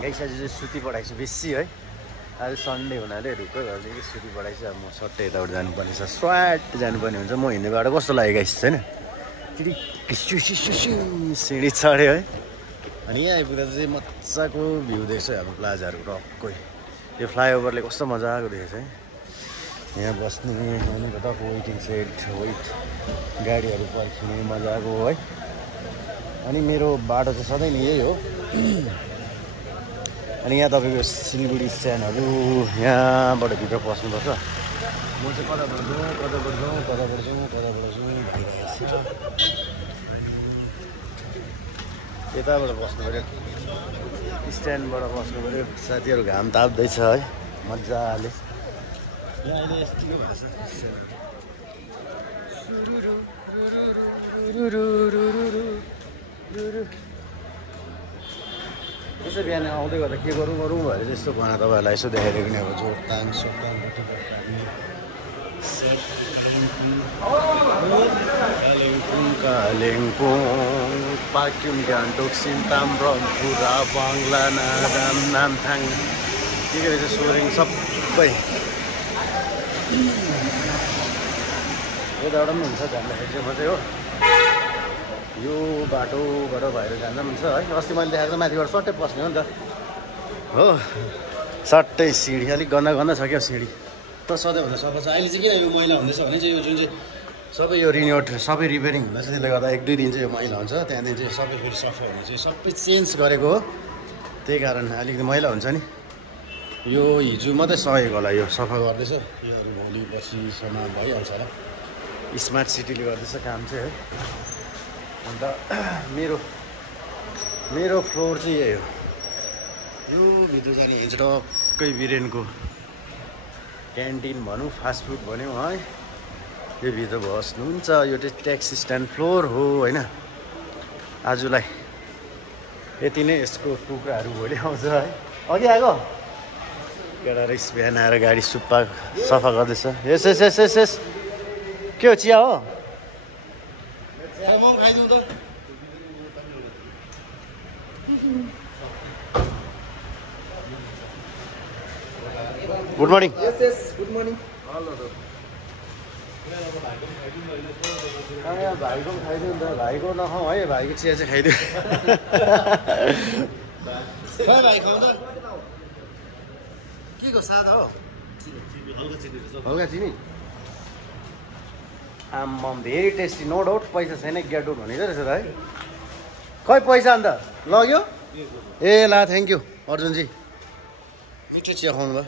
Guys आज चाहिँ सुती पठाइछु बेसी है। आज सन्डे हुनाले ढुक्कै घर चाहिँ सुती पठाइछु। अब म सट्टै यताबाट जानुपर्ने छ, स्वाट जानुपर्ने हुन्छ। म हिँड्ने बाटो कस्तो लाग्यो गाइस छैन, सिँढी चढ्यो है। अनि यहाँ आइपुग्दा चाहिँ मजाको भ्यू देख्छ हाम्रो प्लाजाहरू टक्कै। यो फ्लाइओभरले कस्तो मजाको देखेछ है। यहाँ बस्ने अनि कताको वेटिङ सेट वेट गाडीहरू पर्खिने मजाको है। अनि मेरो बाटो चाहिँ सधैँ नै यही हो। अनि यहाँ तपाईँको सिलगढी स्ट्यान्डहरू यहाँबाट भित्र पस्नुपर्छ। म चाहिँ कताबाट जाउँ यताबाट बस्नु पऱ्यो, स्ट्यान्डबाट बस्नु पऱ्यो। साथीहरू घाम ताप्दैछ है मजाले। यहाँ अहिले यस्तो भएछ यसो बिहान आउँदै गर्दा के गरौँ भएर जस्तो भएन तपाईँहरूलाई यसो देखाइदियो भने अब जोरताङ सोक्ताङ कालिम्पोङ पाक्युम गान्तोक सिन्ताम रम्फुरा बाङ्ला नाम नामथाङ के रहेछ सोरेङ सबै यताबाट पनि हुन्छ जाँदाखेरि चाहिँ म चाहिँ हो यो बाटोबाट भएर जाँदा पनि हुन्छ है। अस्ति मैले देखाएको माथिबाट सट्टै पस्ने हो नि त हो। सट्टै सिँढी अलिक गन्दा छ क्या सिँढी, तर सधैँभन्दा सफा छ। अहिले चाहिँ किन यो मैला हुँदैछ भने चाहिँ यो जुन चाहिँ सबै यो रिन्युड सबै रिपेयरिङ हुँदैछ, त्यसले गर्दा 1-2 दिन चाहिँ यो मैला हुन्छ। त्यहाँदेखि चाहिँ सबै फेरि सफा हुने चाहिँ सबै चेन्ज गरेको हो, त्यही कारण अलिकति मैला हुन्छ नि। यो हिजो मात्रै सकेको होला, यो सफा गर्दैछ। योहरू भोलि पछिसम्म भइहाल्छ होला। स्मार्ट सिटीले गर्दैछ काम चाहिँ है। अन्त मेरो फ्लोर चाहिँ यही हो। यो भित्र जाने हिजो टक्कै बिरेनको क्यान्टिन भनौँ फास्ट फुड भन्यो है, यो भित्र बस्नुहुन्छ। यो चाहिँ ट्याक्सी स्ट्यान्ड फ्लोर हो होइन। आजलाई यति नै, यसको टुक्राहरू भोलि आउँछ है। अघि आएको केटा रहेछ बिहान आएर गाडी सुप्पा सफा गर्दैछ। यस यस यस यस यस के हो चिया हो? Good morning. Good morning. भाइको पनि खाइदियो नि त, भाइको नखाउँ है, भाइको चिया चाहिँ खाइदियो। भाइ खाउँ त के को सादा हो? हल्का चिनी आम्मम भेरी टेस्टी नो डाउट। पैसा छैन गेट आउट भनेको रहेछ त है। खै पैसा अन्त लग्यो? ए ला थ्याङ्क यू अर्जुनजी, मिठो चिया खुवाउनु भयो।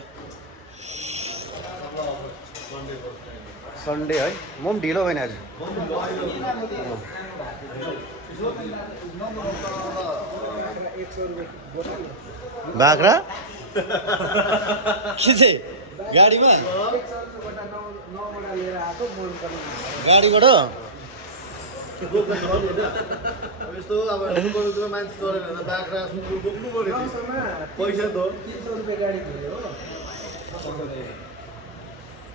सन्डे है, म पनि ढिलो भएन आज। बाख्रा के चाहिँ गाडीमा गाडीबाट यस्तो अब मान्छे चढेर बाख्रा सुँगुर बोक्नु पर्यो, पैसा त 300 रुपियाँ गाडी थियो हो।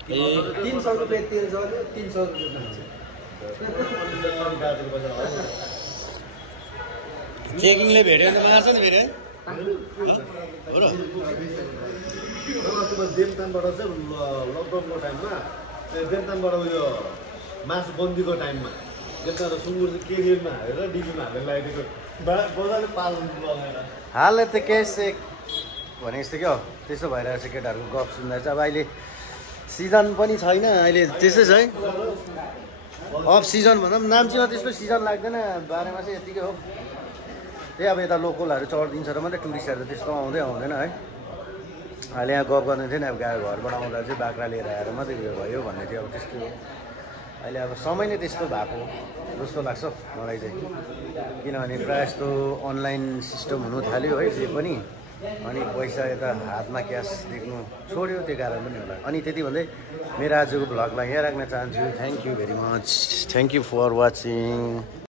300 रुपियाँ तेल चल्यो, 300 रुपियाँ चेकिङले भेट्यो भने मार्छ नि फेरि है। हो र देमतामबाट चाहिँ लकडाउनको टाइममा देमतामबाट उयो मासु बन्दीको टाइममा देमताम सुँगुर चाहिँ केरियरमा हालेर डिबीमा हालेर लगाइदिएको बजारले पालन लगाएर हालले त केस भने जस्तो क्या हो त्यस्तो भइरहेको छ। केटाहरूको गफ सुन्दा चाहिँ अब अहिले सिजन पनि छैन, अहिले त्यस्तै छ है। अफ सिजन भन्दा पनि नाम्चीमा त्यस्तो सिजन लाग्दैन, 12 मासै यत्तिकै हो। त्यही अब यता लोकलहरू चढिदिन्छ र मात्रै टुरिस्टहरू त्यस्तो आउँदैन है। अहिले यहाँ गफ गर्ने थियो नि, अब घरबाट आउँदा चाहिँ बाख्रा लिएर आएर मात्रै उयो भयो भन्ने थियो। अब त्यस्तो अहिले अब समय नै त्यस्तो भएको जस्तो लाग्छ मलाई चाहिँ, किनभने प्रायः जस्तो अनलाइन सिस्टम हुनु थाल्यो है जे पनि। अनि पैसा यता हातमा क्यास देख्नु छोड्यो, त्यो कारण पनि होला। अनि त्यति भन्दै मेरो आजको भ्लगलाई यहाँ राख्न चाहन्छु। Thank you very much, thank you for watching.